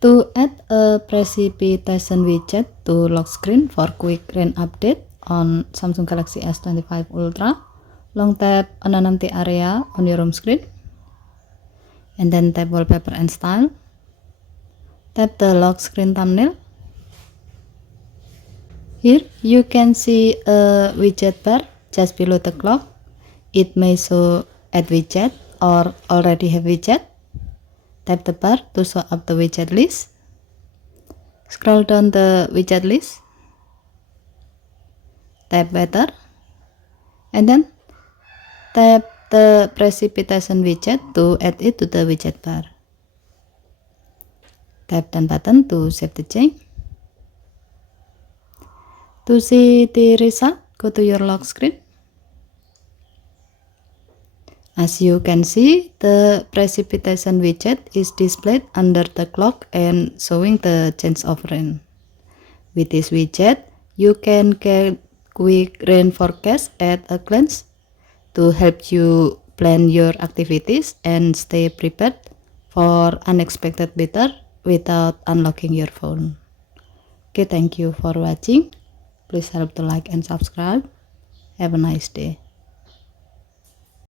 To add a precipitation widget to lock screen for quick rain update on Samsung Galaxy S25 Ultra, long tap on an empty area on your home screen, and then tap wallpaper and style. Tap the lock screen thumbnail. Here you can see a widget bar just below the clock. It may show add widget or already have widget. Tap the bar to show up the widget list. Scroll down the widget list. Tap weather. And then tap the precipitation widget to add it to the widget bar. Tap done button to save the change. To see the result, go to your lock screen. As you can see, the precipitation widget is displayed under the clock and showing the change of rain. With this widget, you can get quick rain forecast at a glance to help you plan your activities and stay prepared for unexpected weather without unlocking your phone. Okay, thank you for watching. Please help to like and subscribe. Have a nice day.